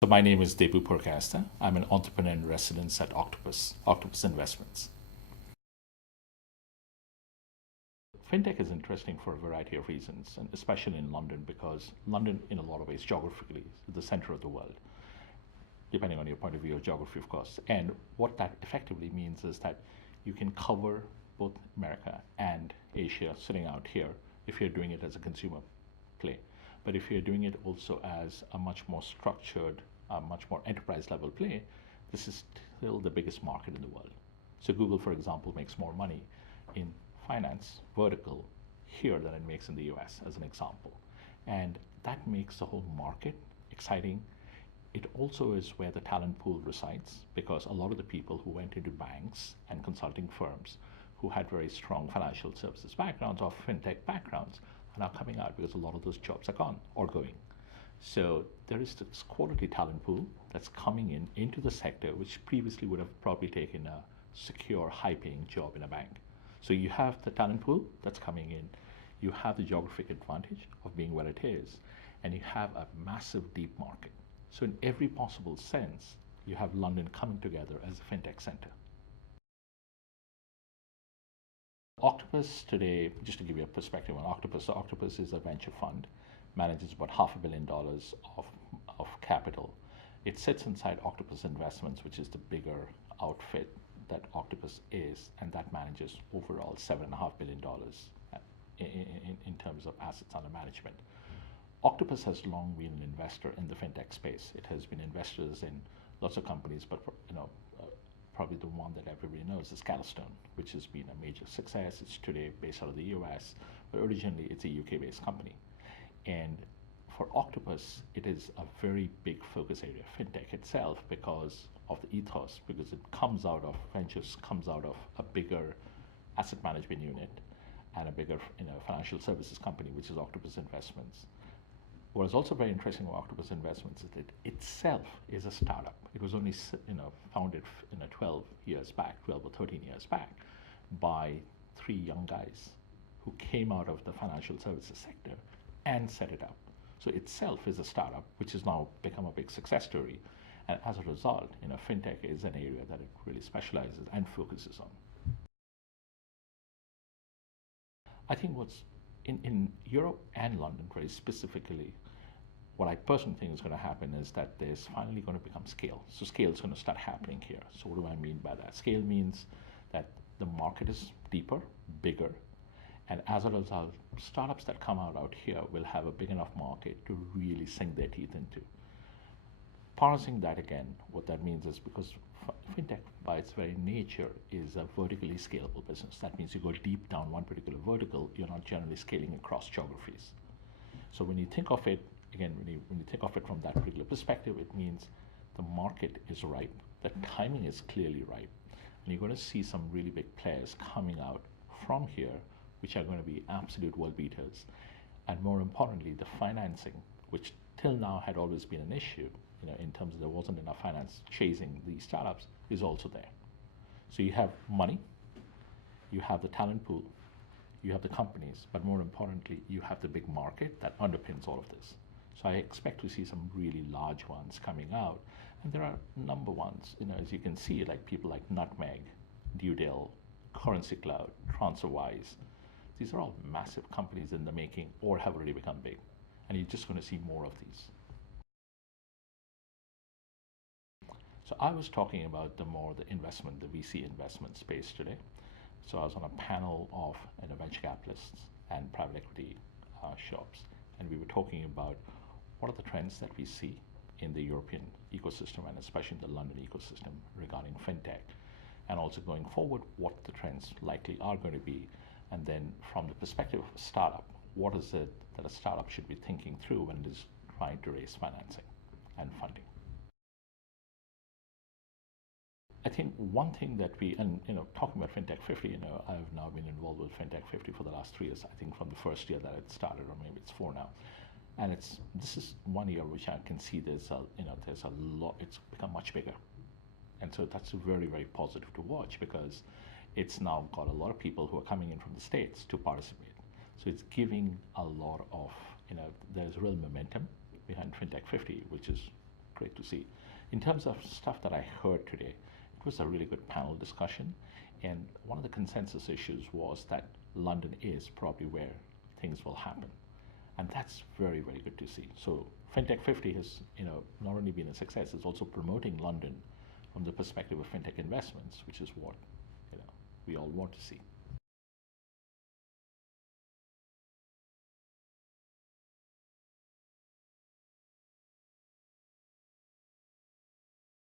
So my name is Debu Purkayastha. I'm an entrepreneur in residence at Octopus Investments. Fintech is interesting for a variety of reasons, and especially in London, because London, in a lot of ways, geographically, is the center of the world, depending on your point of view of geography, of course. And what that effectively means is that you can cover both America and Asia sitting out here if you're doing it as a consumer play. But if you're doing it also as a much more structured, much more enterprise level play, this is still the biggest market in the world. So Google, for example, makes more money in finance vertical here than it makes in the US, as an example. And that makes the whole market exciting. It also is where the talent pool resides, because a lot of the people who went into banks and consulting firms who had very strong financial services backgrounds or fintech backgrounds are now coming out because a lot of those jobs are gone or going. So there is this quality talent pool that's coming in into the sector, which previously would have probably taken a secure, high-paying job in a bank. So you have the talent pool that's coming in, you have the geographic advantage of being where it is, and you have a massive deep market. So in every possible sense, you have London coming together as a fintech center. Octopus today, just to give you a perspective on Octopus, so Octopus is a venture fund, manages about $500 million of capital. It sits inside Octopus Investments, which is the bigger outfit that Octopus is, and that manages overall $7.5 billion in terms of assets under management. Octopus has long been an investor in the fintech space. It has been investors in lots of companies, but probably the one that everybody knows is Calastone, which has been a major success. It's today based out of the US, but originally it's a UK-based company. And for Octopus, it is a very big focus area, fintech itself, because of the ethos, because it comes out of ventures, comes out of a bigger asset management unit and a bigger financial services company, which is Octopus Investments. What is also very interesting about Octopus Investments is that it itself is a startup. It was only founded 12 years back, 12 or 13 years back, by three young guys who came out of the financial services sector and set it up. So itself is a startup, which has now become a big success story. And as a result, fintech is an area that it really specializes and focuses on. I think what's in Europe and London very specifically, what I personally think is going to happen is that there's finally going to become scale. So scale is going to start happening here. So what do I mean by that? Scale means that the market is deeper, bigger, and as a result, startups that come out here will have a big enough market to really sink their teeth into. Parsing that again, what that means is because fintech by its very nature is a vertically scalable business. That means you go deep down one particular vertical, you're not generally scaling across geographies. So when you think of it, again, when you think of it from that particular perspective, it means the market is ripe, the timing is clearly ripe, and you're going to see some really big players coming out from here, which are going to be absolute world beaters. And more importantly, the financing, which till now had always been an issue, in terms of there wasn't enough finance chasing these startups, is also there. So you have money, you have the talent pool, you have the companies, but more importantly, you have the big market that underpins all of this. So I expect to see some really large ones coming out, and there are number ones, as you can see, like people like Nutmeg, Dudale, Currency Cloud, TransferWise. These are all massive companies in the making or have already become big, and you're just going to see more of these. So I was talking about the investment, the VC investment space today. So I was on a panel of venture capitalists and private equity shops, and we were talking about what are the trends that we see in the European ecosystem and especially in the London ecosystem regarding fintech, and also going forward, what the trends likely are going to be, and then from the perspective of a startup, what is it that a startup should be thinking through when it is trying to raise financing and funding. I think one thing that talking about FinTech 50, I've now been involved with FinTech 50 for the last 3 years, I think from the first year that it started, or maybe it's 4 now. And this is 1 year which I can see there's a lot, it's become much bigger. And so that's very, very positive to watch, because it's now got a lot of people who are coming in from the States to participate. So it's giving a lot of, there's real momentum behind FinTech 50, which is great to see. In terms of stuff that I heard today, it was a really good panel discussion, and one of the consensus issues was that London is probably where things will happen, and that's very, very good to see. So FinTech 50 has, not only been a success, it's also promoting London from the perspective of fintech investments, which is what we all want to see.